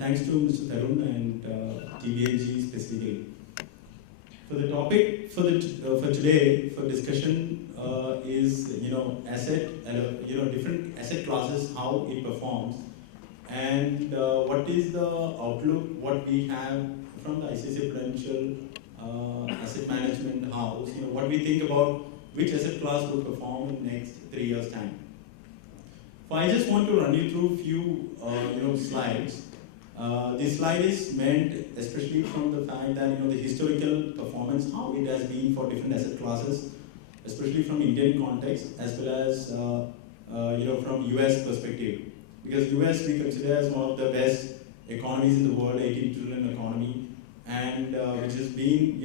Thanks to Mr. Tarun and TBAG specifically. For the topic for today for discussion is asset different asset classes, how it performs, and what is the outlook what we have from the ICICI Prudential asset management house. What we think about which asset class will perform in next 3 years time. So I just want to run you through few slides. This slide is meant especially from the fact that the historical performance, how it has been for different asset classes, especially from Indian context as well as from US perspective. Because US we consider as one of the best economies in the world, 18 trillion economy, and which has been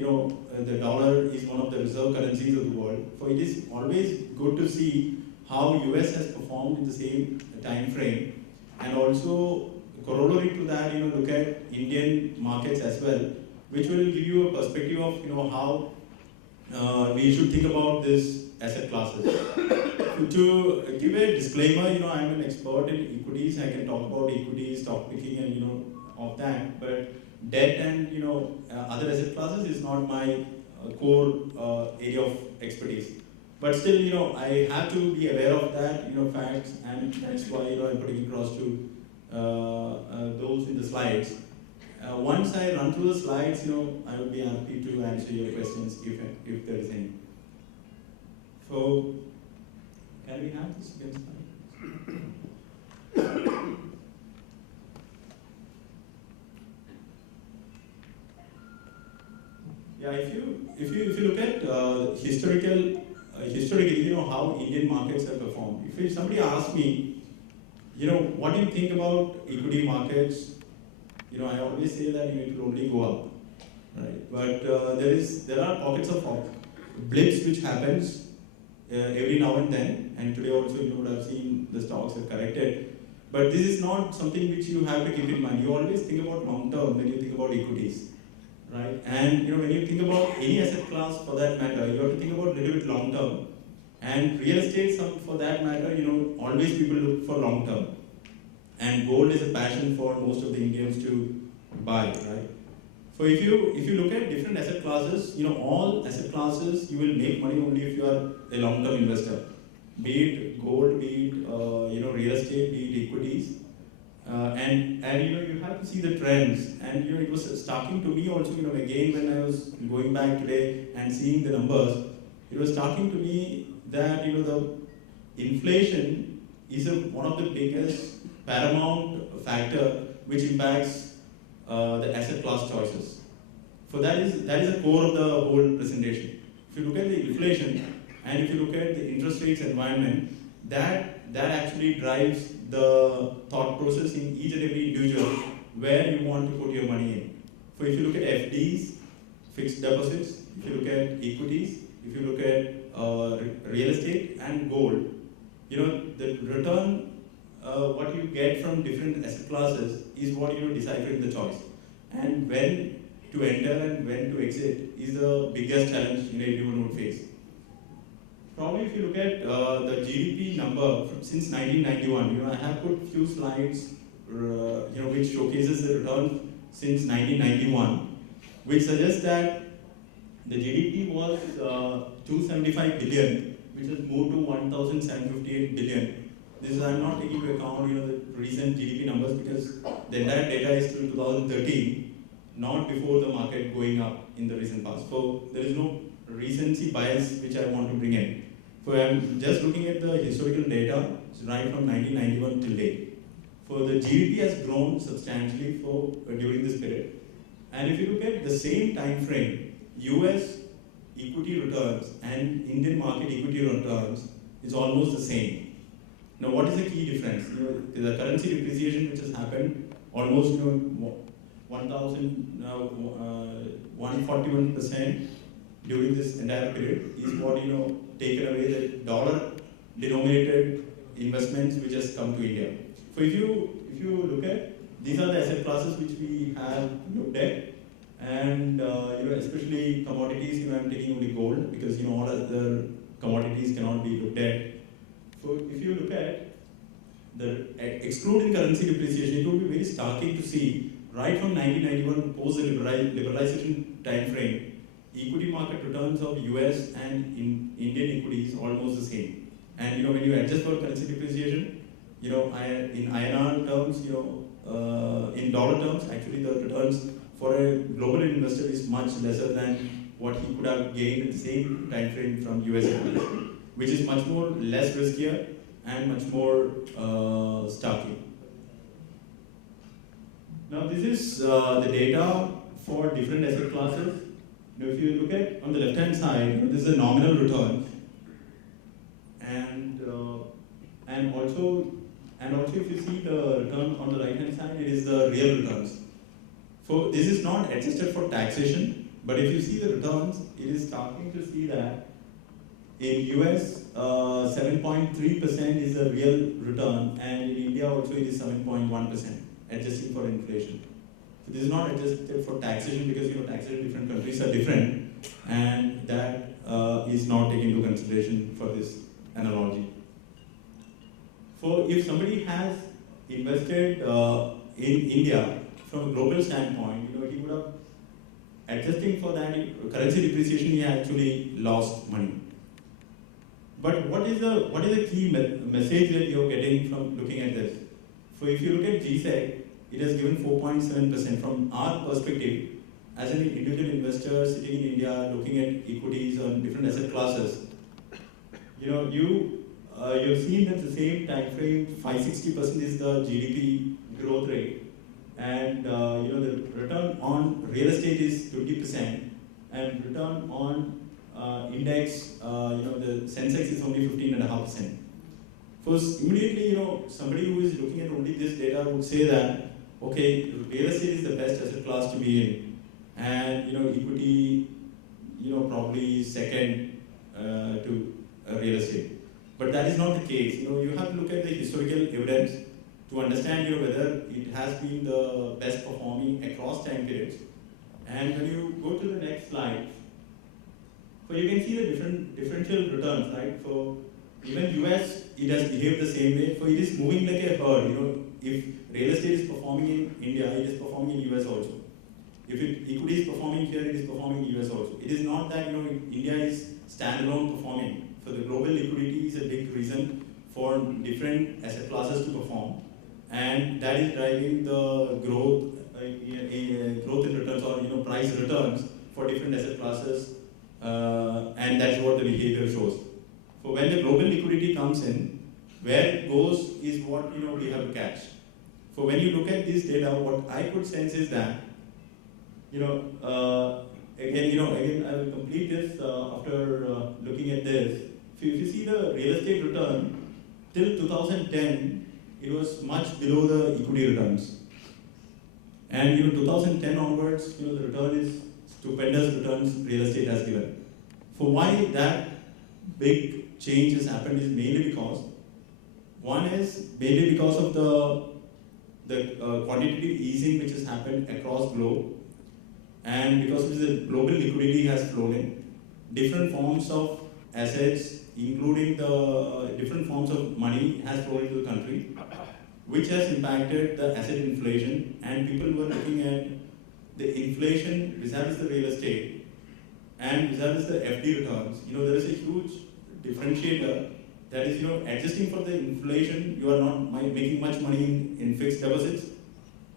the dollar is one of the reserve currencies of the world. So it is always good to see how US has performed in the same time frame, and also corollary to that, look at Indian markets as well, which will give you a perspective of how we should think about this asset classes. To give a disclaimer, I'm an expert in equities. I can talk about equities, stock picking, and of that. But debt and other asset classes is not my core area of expertise. But still, I have to be aware of that, facts, and that's why I'm putting across to those in the slides. Once I run through the slides, I will be happy to answer your questions if there is any. So, can we have this again slide? Yeah, if you look at historically, how Indian markets have performed. If somebody asks me, what do you think about equity markets? I always say that it will only go up, right? But there are pockets of blips which happens every now and then. And today also, you would have seen the stocks have corrected. But this is not something which you have to keep in mind. You always think about long term when you think about equities, right? And when you think about any asset class for that matter, you have to think about a little bit long term. And real estate, for that matter, always people look for long term. And gold is a passion for most of the Indians to buy, right? So if you look at different asset classes, all asset classes, you will make money only if you are a long term investor. Be it gold, be it real estate, be it equities. And you have to see the trends. And it was talking to me also, again when I was going back today and seeing the numbers, it was talking to me that the inflation is one of the biggest paramount factor which impacts the asset class choices. So that is the core of the whole presentation. If you look at the inflation and if you look at the interest rates environment, that actually drives the thought process in each and every individual where you want to put your money in. So if you look at FDs, fixed deposits, if you look at equities, if you look at real estate and gold, the return, what you get from different asset classes is what deciphering the choice. And when to enter and when to exit is the biggest challenge everyone would face. Probably if you look at the GDP number since 1991, I have put few slides, which showcases the return since 1991, which suggests that the GDP was 275 billion, which has moved to 1,758 billion. This is, I'm not taking into account the recent GDP numbers because the entire data is till 2013, not before the market going up in the recent past. So there is no recency bias which I want to bring in. So I'm just looking at the historical data right from 1991 till date. So the GDP has grown substantially during this period. And if you look at the same time frame, US equity returns and Indian market equity returns is almost the same. Now, what is the key difference? The currency depreciation which has happened almost 141% during this entire period is what taken away the dollar denominated investments which has come to India. So if you look at, these are the asset classes which we have looked at. And especially commodities, I'm taking only gold because all other commodities cannot be looked at. So if you look at excluding currency depreciation, it would be very startling to see right from 1991 post the liberalization time frame, equity market returns of US and Indian equities almost the same. And when you adjust for currency depreciation, in INR terms, in dollar terms, actually the returns for a global investor is much lesser than what he could have gained in the same time frame from US equities, which is much more less riskier and much more startling. Now this is the data for different asset classes. Now if you look at on the left hand side, this is a nominal return, and also if you see the return on the right hand side, it is the real returns. So this is not adjusted for taxation, but if you see the returns, it is starting to see that in US, 7.3% is the real return, and in India also it is 7.1%, adjusting for inflation. So this is not adjusted for taxation because taxation in different countries are different, and that is not taken into consideration for this analogy. For if somebody has invested in India from a global standpoint, he would have, adjusting for that currency depreciation, he actually lost money. But what is the key message that you're getting from looking at this? So if you look at GSEC, it has given 4.7%. From our perspective, as an individual investor sitting in India, looking at equities on different asset classes, you've seen that the same time frame, 560% is the GDP growth rate, and the return on real estate is 20%, and return on index, the Sensex is only 15.5%. First, immediately, somebody who is looking at only this data would say that, okay, real estate is the best asset class to be in, and equity, probably second to real estate. But that is not the case. You have to look at the historical evidence to understand, whether it has been the best performing across time periods. And when you go to the next slide, so you can see the differential returns, right? So even US, it has behaved the same way. So it is moving like a herd. If real estate is performing in India, it is performing in US also. If equity is performing here, it is performing in US also. It is not that India is standalone performing. So the global liquidity is a big reason for different asset classes to perform, and that is driving the growth in returns, or price returns for different asset classes, and that's what the behavior shows. So when the global liquidity comes in, where it goes is what we have to catch. So when you look at this data, what I could sense is that again I will complete this after looking at this. So if you see the real estate return till 2010, it was much below the equity returns. And 2010 onwards, the return is stupendous returns real estate has given. So why that big change has happened is mainly because, one is mainly because of the quantitative easing which has happened across globe, and because of the global liquidity has flown in, different forms of assets, including the different forms of money, has flown into the country, which has impacted the asset inflation, and people were looking at the inflation vis-a-vis the real estate and vis-a-vis the FD returns. There is a huge differentiator that is, adjusting for the inflation, you are not making much money in fixed deposits,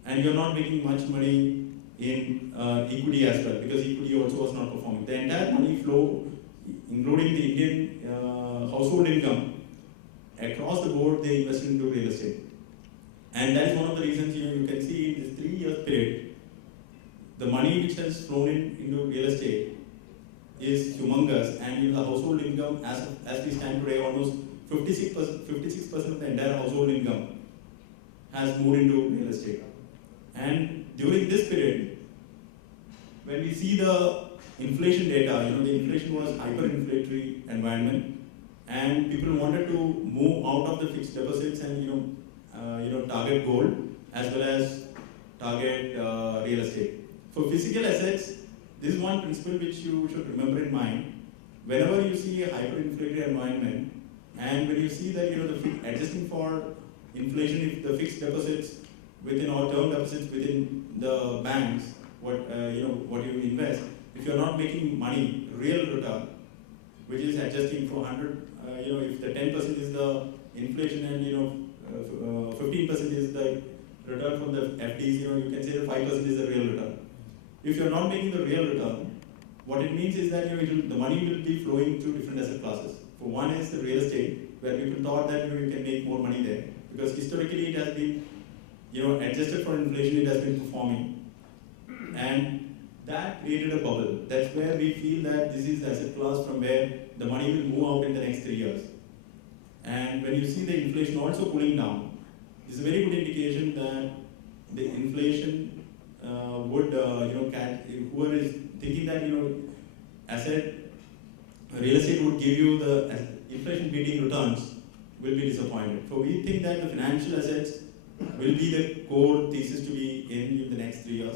and you're not making much money in equity as well, because equity also was not performing. The entire money flow, including the Indian household income, across the board they invested into real estate. And that is one of the reasons you can see in this 3 year period, the money which has flown into real estate is humongous, and the household income, as we stand today, almost 56% of the entire household income has moved into real estate. And during this period, when we see the inflation data, the inflation was hyperinflationary environment, and people wanted to move out of the fixed deposits and target gold as well as target real estate. For physical assets, this is one principle which you should remember in mind. Whenever you see a hyperinflationary environment, and when you see that adjusting for inflation, if the fixed deposits within or term deposits within the banks, what what you invest, if you're not making money, real return, which is adjusting for 100, if the 10% is the inflation and 15% is the return from the FDs, you can say that 5% is the real return. If you're not making the real return, what it means is that the money will be flowing to different asset classes. For one is the real estate, where people thought that you can make more money there, because historically it has been, adjusted for inflation, it has been performing, and that created a bubble. That's where we feel that this is the asset class from where the money will move out in the next 3 years. And when you see the inflation also cooling down, it's a very good indication that the inflation would, whoever is thinking that, real estate would give you the inflation beating returns will be disappointed. So we think that the financial assets will be the core thesis to be in the next 3 years.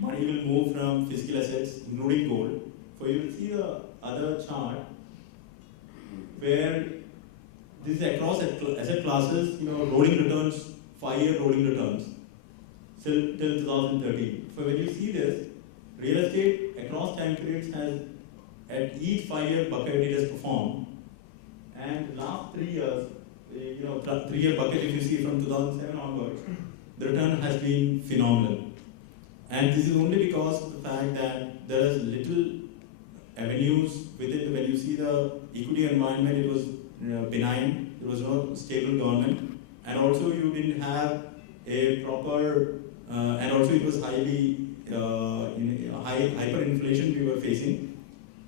Money will move from physical assets, including gold. So you will see the other chart where this is across asset classes, rolling returns, 5-year rolling returns, till 2013. So when you see this, real estate across time periods has, at each 5-year bucket it has performed, and last 3 years, 3-year bucket, if you see from 2007 onwards, the return has been phenomenal. And this is only because of the fact that there is little avenues within when you see the equity environment, it was benign, there was no stable government, and also you didn't have a proper, and also it was highly, hyperinflation we were facing,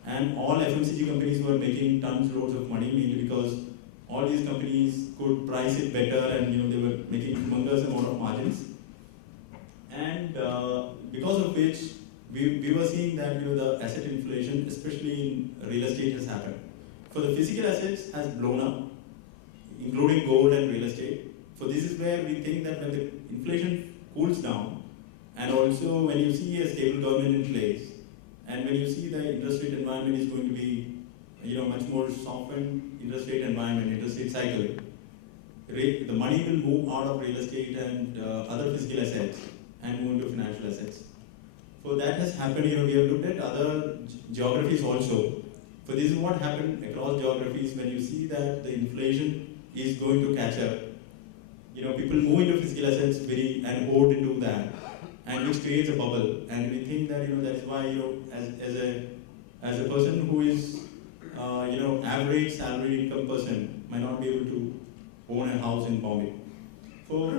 and all FMCG companies were making tons loads of money, mainly because all these companies could price it better, and they were making humongous amount of margins, and because of which we were seeing that the asset inflation, especially in real estate, has happened. For the physical assets has blown up, including gold and real estate. So this is where we think that when the inflation cools down, and also when you see a stable government in place, and when you see the interest rate environment is going to be much more softened interest rate environment, interest rate cycle, the money will move out of real estate and other physical assets and move into financial assets. So that has happened. We have looked at other geographies also. So this is what happened across geographies when you see that the inflation is going to catch up. People move into physical assets and hoard into that, and which creates a bubble. And we think that that is why as a person who is average salary income person might not be able to own a house in Bombay. So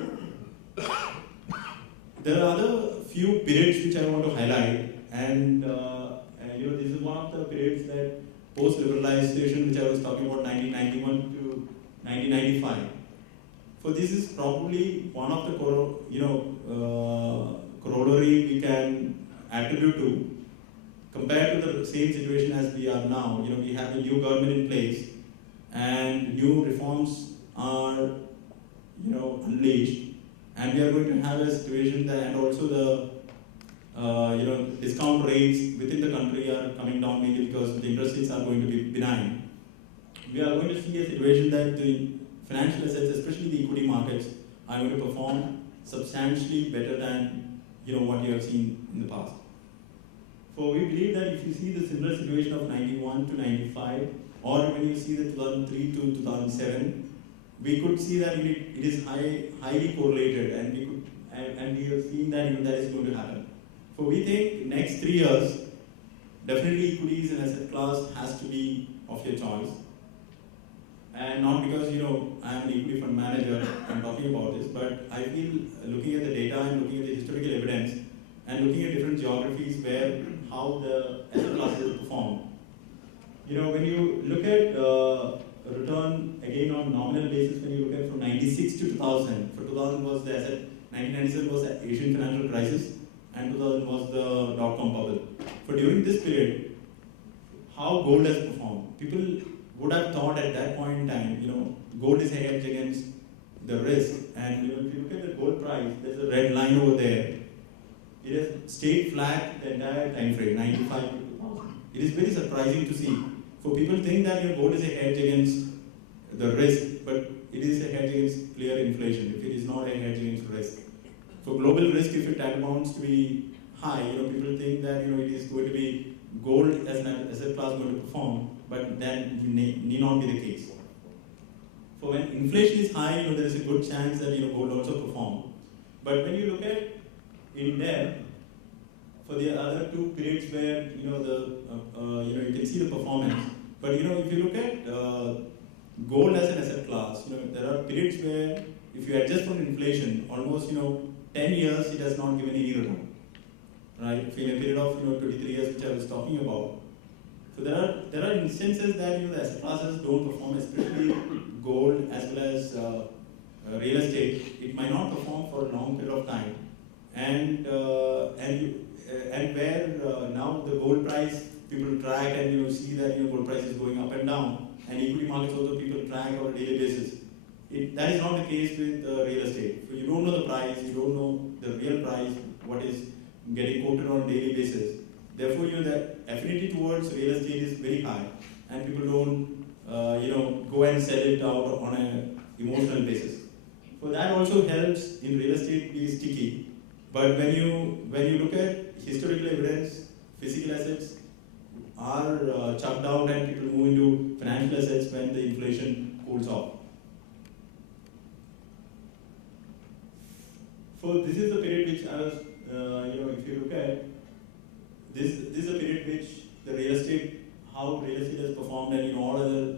there are other few periods which I want to highlight, and this is one of the periods that post-liberalization, which I was talking about, 1991 to 1995. So this is probably one of the corollary we can attribute to, compared to the same situation as we are now. We have a new government in place, and new reforms are unleashed, and we are going to have a situation that, and also the discount rates within the country are coming down, mainly because the interest rates are going to be benign. We are going to see a situation that the financial assets, especially the equity markets, are going to perform substantially better than what you have seen in the past. So we believe that if you see the similar situation of 91 to 95, or when you see the 2003 to 2007, we could see that it is highly correlated, and we have seen that that is going to happen. So we think next 3 years, definitely equities and asset class has to be of your choice. And not because I am an equity fund manager, I'm talking about this, but I feel looking at the data and looking at the historical evidence and looking at different geographies where how the asset classes perform. When you look at return again on nominal basis, when you look at from 96 to 2000, for 2000 was the asset, 1997 was the Asian financial crisis, and 2000 was the dot-com bubble. So during this period, how gold has performed, people would have thought at that point in time, gold is a hedge against the risk. And if you look at the gold price, there's a red line over there. It has stayed flat the entire time frame, 95 to 2000. It is very surprising to see. So people think that gold is a hedge against the risk, but it is a hedge against clear inflation, if it is not a hedge against risk. For global risk, if it amounts to be high, people think that it is going to be gold as an asset class going to perform, but that need not be the case. For when inflation is high, there is a good chance that gold also perform. But when you look at in depth, for the other two periods where you can see the performance, but if you look at gold as an asset class, there are periods where if you adjust for inflation, almost 10 years it has not given any return, right? In a period of 23 years, which I was talking about. So there are instances that the asset classes don't perform, especially gold as well as real estate. It might not perform for a long period of time, and where now the gold price people track and see that gold price is going up and down, and equity markets also people track on a daily basis. That is not the case with real estate. So you don't know the price, you don't know the real price, what is getting quoted on a daily basis. Therefore, the affinity towards real estate is very high, and people don't, go and sell it out on an emotional basis. So that also helps in real estate be sticky. But when you look at historical evidence, physical assets are chucked out, and people move into financial assets when the inflation cools off. So this is the period which I was, if you look at, this is a period which the real estate, how real estate has performed, and all other,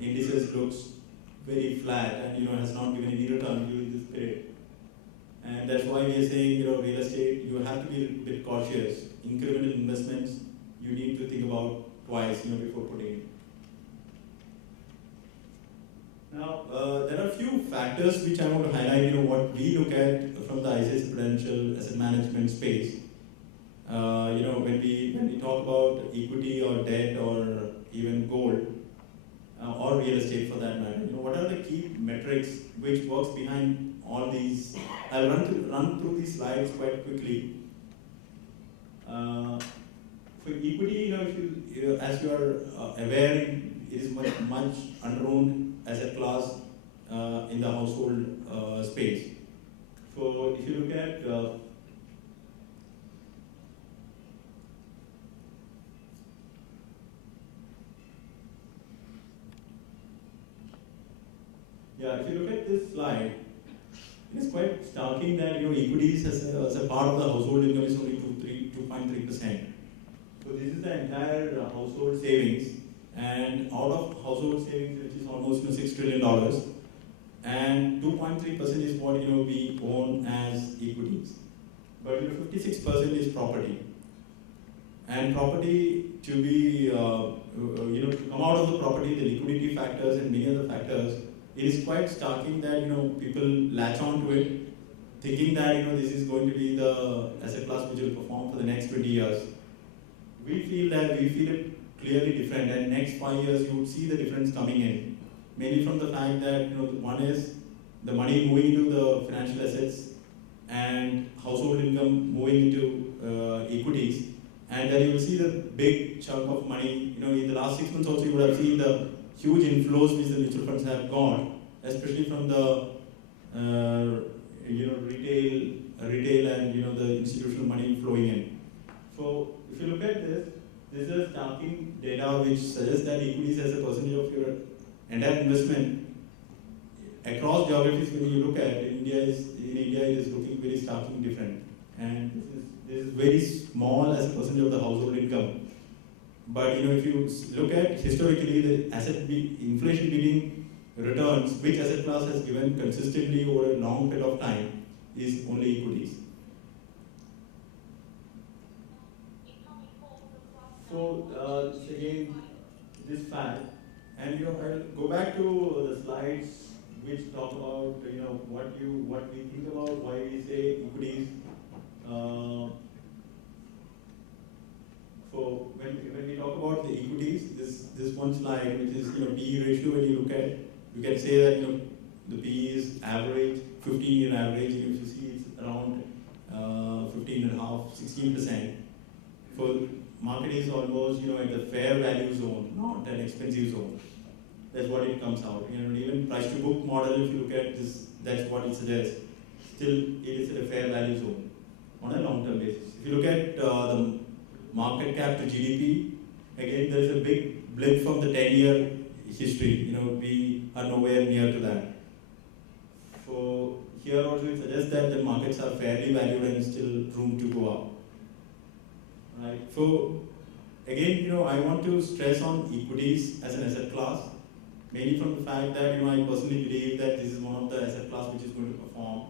indices looks very flat, and has not given any return during this period. And that's why we are saying, real estate, you have to be a bit cautious. Incremental investments, you need to think about twice, before putting in. Now, there are a few factors which I want to highlight, what we look at from the ICICI Prudential asset management space. When we talk about equity or debt or even gold, or real estate for that matter, what are the key metrics which works behind all these? I'll run through these slides quite quickly. For equity, if as you are aware, it is much underowned asset class in the household space. So if you look at if you look at this slide, it is quite startling that equities as a part of the household income is only 2.3%. So this is the entire household savings, and out of household savings, which is almost $6 trillion, and 2.3% is what we own as equities. But 56% is property, and property to be to come out of the property, the liquidity factors and many other factors. It is quite startling that people latch on to it, thinking that this is going to be the asset class which will perform for the next 20 years. We feel it clearly different, and next 5 years you would see the difference coming in, mainly from the fact that one is the money moving into the financial assets and household income moving into equities, and then you will see the big chunk of money. In the last 6 months also you would have seen the huge inflows which the mutual funds have got, especially from the retail and the institutional money flowing in. So if you look at this is starting data which suggests that equities as a percentage of your entire investment across geographies. When you look at India, it is looking very starkly different, and this is very small as a percentage of the household income. But if you look at historically the inflation beating returns, which asset class has given consistently over a long period of time, is only equities. So again, this fact, and I'll go back to the slides which talk about what we think about why we say equities. So when we talk about the equities, this one slide, which is PE ratio, when you look at, you can say that the PE is average, 15-year average, and if you see it's around 15.5%, 16%. So market is almost at the fair value zone, not an expensive zone. That's what it comes out. Even price to book model, if you look at this, that's what it suggests. Still, it is in a fair value zone on a long-term basis. If you look at the market cap to GDP, again, there is a big blip from the 10-year history. We are nowhere near to that. So here also it suggests that the markets are fairly valued and still room to go up. Right. So again, I want to stress on equities as an asset class, mainly from the fact that I personally believe that this is one of the asset class which is going to perform.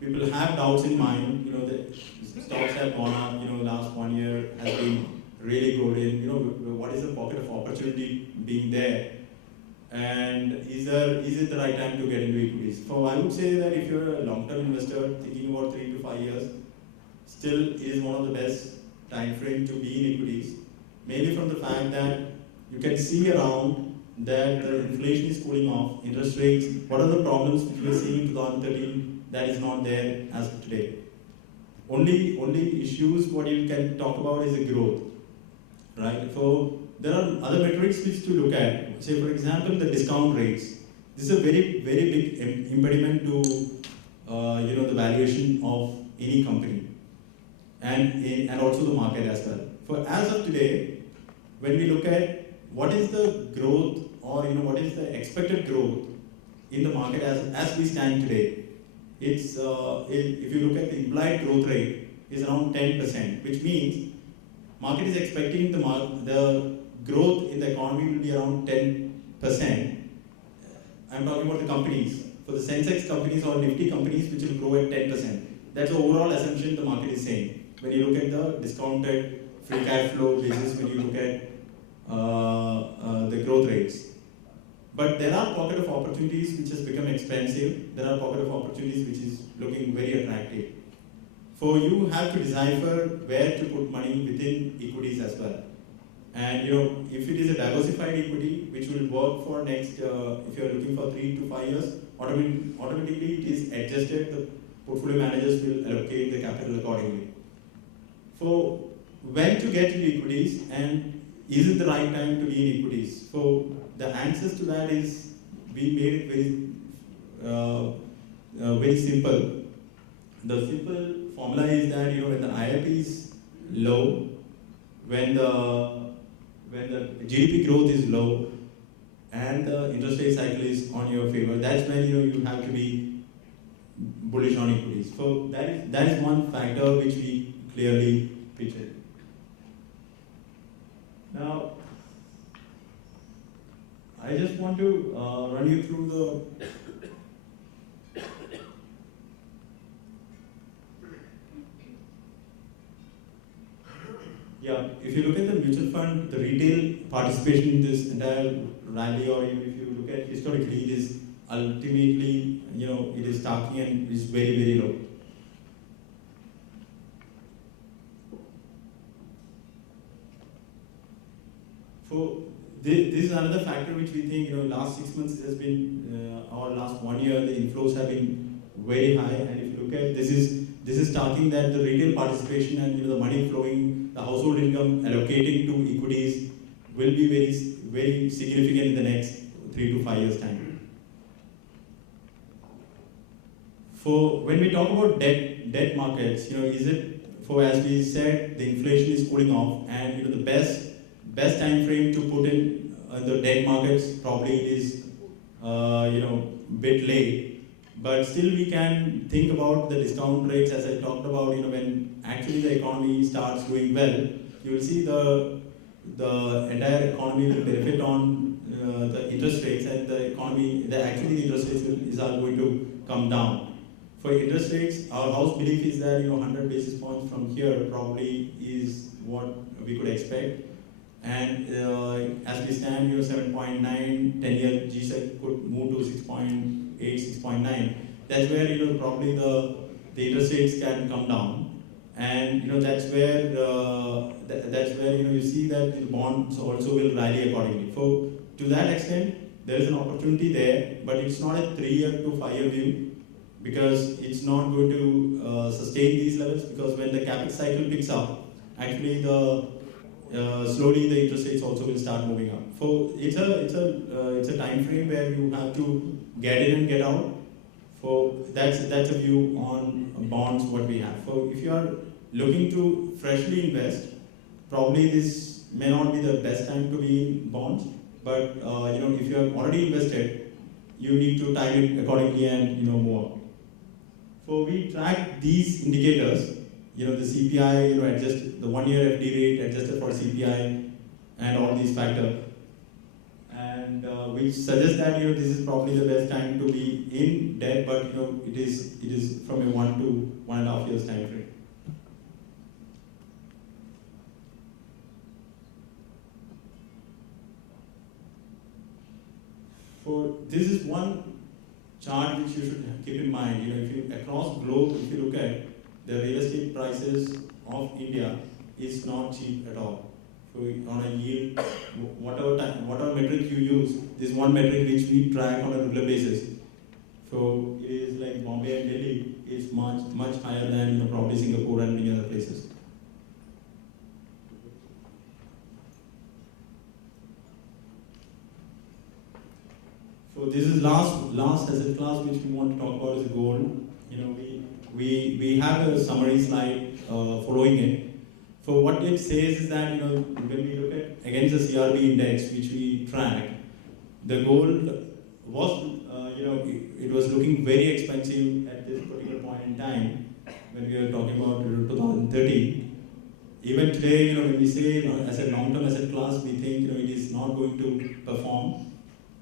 People have doubts in mind. The stocks have gone up. Last 1 year has been really good. In what is the pocket of opportunity being there, and is it the right time to get into equities? So I would say that if you're a long-term investor thinking about 3 to 5 years, still it is one of the best time frame to be in equities, mainly from the fact that you can see around that the inflation is cooling off, interest rates. What are the problems which we are seeing in 2013 that is not there as of today? Only issues what you can talk about is the growth, right? So there are other metrics which to look at. Say for example, the discount rates. This is a very big impediment to the valuation of any company, and also the market as well. For as of today, when we look at what is the growth or what is the expected growth in the market as we stand today, it's if you look at the implied growth rate is around 10%, which means market is expecting the growth in the economy will be around 10%. I'm talking about the companies. For the Sensex companies or Nifty companies, which will grow at 10%. That's the overall assumption the market is saying. When you look at the discounted free cash flow basis, when you look at the growth rates. But there are pocket of opportunities which has become expensive. There are pocket of opportunities which is looking very attractive. So you have to decipher where to put money within equities as well. And if it is a diversified equity which will work for next, if you are looking for 3 to 5 years, automatically it is adjusted. The portfolio managers will allocate the capital accordingly. So when to get into equities, and is it the right time to be in equities? So the answers to that is, we made it very simple. The simple formula is that when the IIP is low, when the GDP growth is low, and the interest rate cycle is on your favor, that's when you have to be bullish on equities. So that is one factor which we clearly pictured. Now, I just want to run you through the if you look at the mutual fund, the retail participation in this entire rally, or even if you look at historically, it is ultimately, it is starting and is very low. So this is another factor which we think, last 6 months has been, or last 1 year, the inflows have been very high. And if you look at this is starting that the retail participation and the money flowing, the household income allocating to equities will be very significant in the next 3 to 5 years time. For when we talk about debt markets, is it, for as we said, the inflation is cooling off, and the best time frame to put in the debt markets probably is bit late. But still we can think about the discount rates, as I talked about, when actually the economy starts doing well, you will see the entire economy will benefit on the interest rates, and the economy, actually the interest rates are going to come down. For interest rates, our house belief is that 100 basis points from here probably is what we could expect. And as we stand, 7.9, 10-year G-Sec could move to 6.8, 6.9. That's where probably the interest rates can come down, and that's where you see that the bonds also will rally accordingly. So to that extent, there is an opportunity there, but it's not a 3-year to 5-year view, because it's not going to sustain these levels. Because when the capital cycle picks up, actually the slowly the interest rates also will start moving up. So it's a time frame where you have to get in and get out. So that's a view on bonds what we have. So if you are looking to freshly invest, probably this may not be the best time to be in bonds. But if you have already invested, you need to time it accordingly and move up. So we track these indicators. The CPI, adjust the 1-year FD rate adjusted for CPI and all these factors. And we suggest that this is probably the best time to be in debt, but it is from a 1 to 1.5 years time frame. So this is one chart which you should keep in mind. If you across globe, if you look at the real estate prices of India, is not cheap at all. So on a yield, whatever metric you use, this one metric which we track on a regular basis. So it is like Bombay and Delhi is much higher than probably Singapore and many other places. So this is last asset class which we want to talk about is gold. We have a summary slide following it. So what it says is that when we look at against the CRB index which we track, the gold was it was looking very expensive at this particular point in time when we were talking about 2013. Even today, when we say as a long-term asset class, we think it is not going to perform.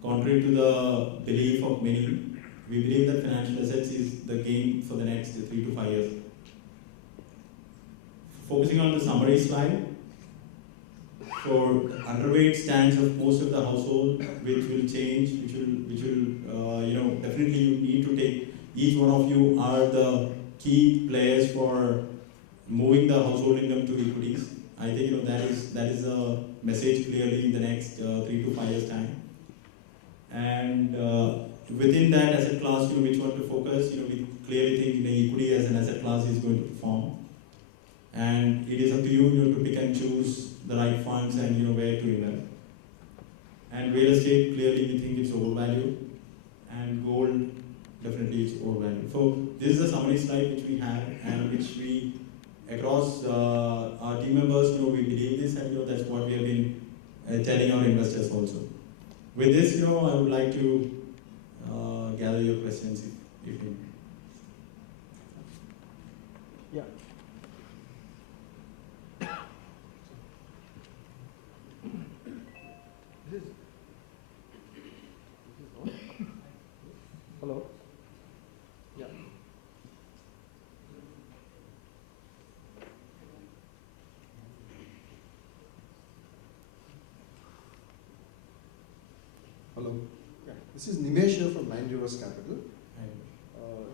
Contrary to the belief of many, we believe that financial assets is the game for the next 3 to 5 years. Focusing on the summary slide, for underweight stance of most of the household, which will change, which will definitely you need to take. Each one of you are the key players for moving the household income to equities. I think that is a message clearly in the next 3 to 5 years time. And within that asset class, which one to focus, we clearly think equity as an asset class is going to perform. And it is up to you, to pick and choose the right funds and where to invest. And real estate, clearly we think it's overvalued, and gold definitely is overvalued. So this is a summary slide which we have and which we across our team members, we believe this, and that's what we have been telling our investors also. With this, I would like to gather your questions if you. Yeah. This is on. Hello. Yeah. Hello. Yeah. This is Nimesh here from Nine Rivers Capital.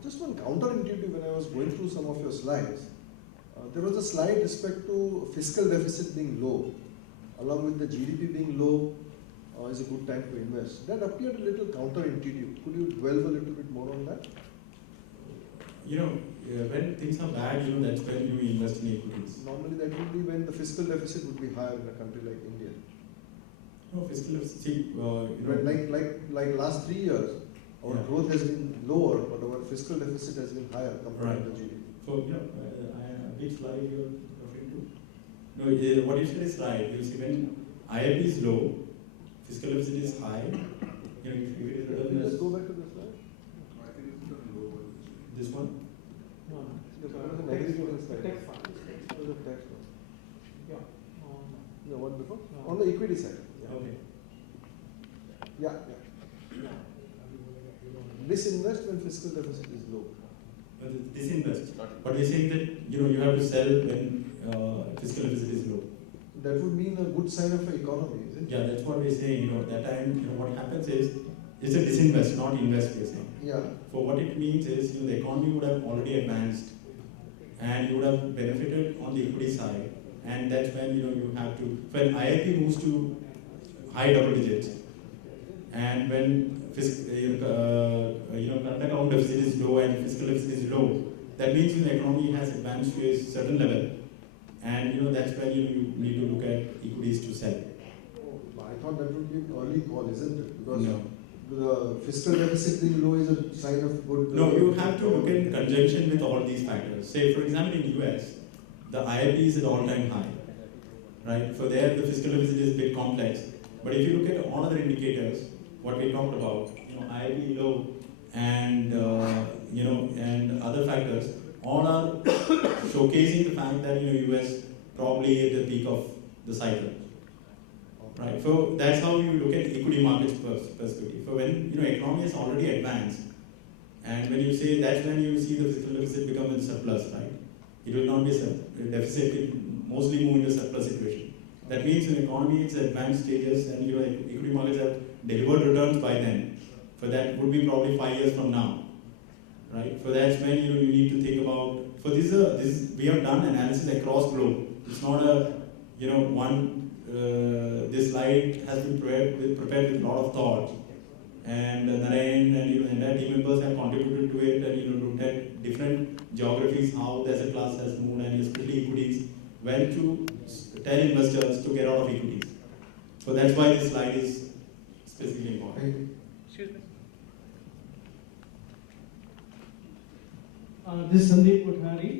Just one counterintuitive when I was going through some of your slides. There was a slide respect to fiscal deficit being low, along with the GDP being low, is a good time to invest. That appeared a little counterintuitive. Could you dwell a little bit more on that? When things are bad, that's when you invest in equities. Normally that would be when the fiscal deficit would be higher in a country like India. No, fiscal deficit, like last 3 years, our growth has been lower, but our fiscal deficit has been higher compared to the GDP. So, which slide you're referring to? No, what you said is right. You see, when IIP is low, fiscal deficit is high. If it is Can you just go back to the slide? I think it's a low one. this one? No, There was an aggregation slide. Tax fund. There was a tax one. Yeah. No, what before? No. On the equity side. Okay. Yeah. Disinvest when fiscal deficit is low. Disinvest. But we're saying that you have to sell when fiscal deficit is low. That would mean a good sign of an economy, isn't it? Yeah, that's what we're saying. That time, what happens is, it's a disinvest, not invest, we're saying. Yeah. So what it means is, the economy would have already advanced, and you would have benefited on the equity side, and that's when you have to. When IIP moves to high double digits, and when current account deficit is low and fiscal deficit is low, that means the economy has advanced to a certain level, and that's when you need to look at equities to sell. Oh, I thought that would be an early call, isn't it? Because No. the fiscal deficit being low is a sign of good. No, you have to look in conjunction with all these factors. Say, for example, in US, the IIP is at all-time high, right? So there, the fiscal deficit is a bit complex. But if you look at all other indicators, what we talked about, IIP low, and and other factors, all are showcasing the fact that US probably at the peak of the cycle. Right, so that's how you look at equity markets perspective. So when economy is already advanced, and when you say that's when you see the fiscal deficit become a surplus, right? It will not be a deficit; it will mostly move into surplus situation. That means in economy it's advanced stages, and equity markets have delivered returns by then. So that would be probably 5 years from now, right? So that's when you need to think about. So this we have done analysis across globe. It's not a one. This slide has been prepared with a lot of thought, and Narayan and the entire team members have contributed to it, and looked at different geographies, how the asset class has moved, and especially equities, when to tell investors to get out of equities. So that's why this slide is specifically important. Excuse me. This is Sandeep Kothari.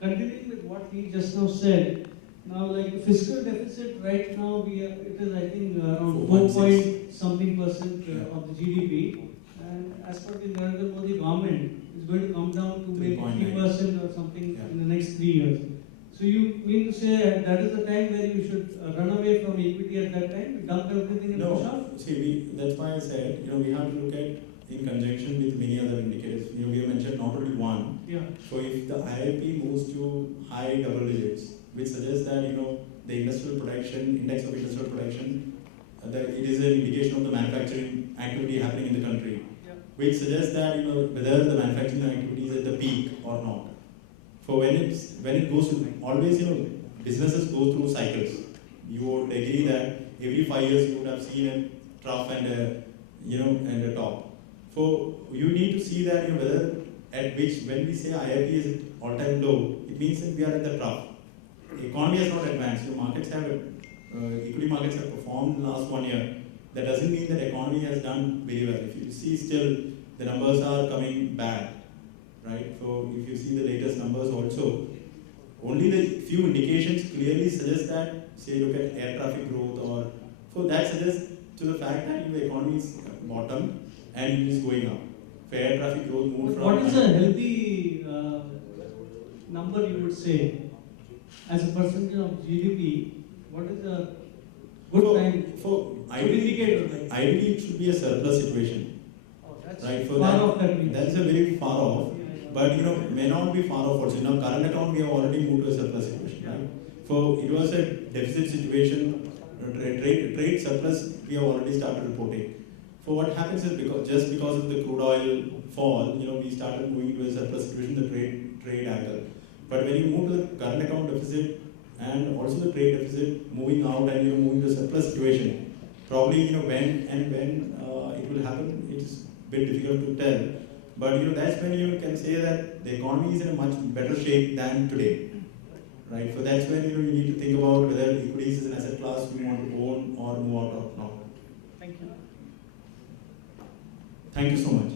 Continuing with what he just now said, now like the fiscal deficit right now it is I think around 4 point something percent of the GDP, and as per the Narendra Modi government, it's going to come down to maybe 3% or something in the next 3 years. So you mean to say that is the time where you should run away from equity at that time, dump everything and push off? No, see, that's why I said we have to look at in conjunction with many other indicators. We have mentioned not only one. Yeah. So if the IIP moves to high double digits, which suggests that the industrial production index of industrial production, that it is an indication of the manufacturing activity happening in the country, which suggests that whether the manufacturing activity is at the peak or not. So when it goes to always businesses go through cycles. You would agree that every 5 years you would have seen a trough and a top. So you need to see that whether at which when we say IIP is at all-time low, it means that we are at the trough. The economy has not advanced. Equity markets have performed in the last 1 year. That doesn't mean that economy has done very well. If you see still, the numbers are coming bad, right? So if you see the latest numbers also, only the few indications clearly suggest that, say, look at air traffic growth so that suggests to the fact that the economy is bottom and it is going up. So air traffic growth moved from... What is a healthy number you would say as a percentage of GDP? What is a good time? Ideally, it should be a surplus situation. Oh, that's right? So far off that means. that's a very far off, but may not be far off also. In our current account, we have already moved to a surplus situation, right? So it was a deficit situation, trade surplus, we have already started reporting. So what happens is just because of the crude oil fall, we started moving to a surplus situation, the trade angle. But when you move to the current account deficit and also the trade deficit moving out and moving to a surplus situation, probably when it will happen, it's a bit difficult to tell. But that's when you can say that the economy is in a much better shape than today, right? So that's when you need to think about whether equities is an asset class you want to own or move out of now. Thank you. Thank you so much.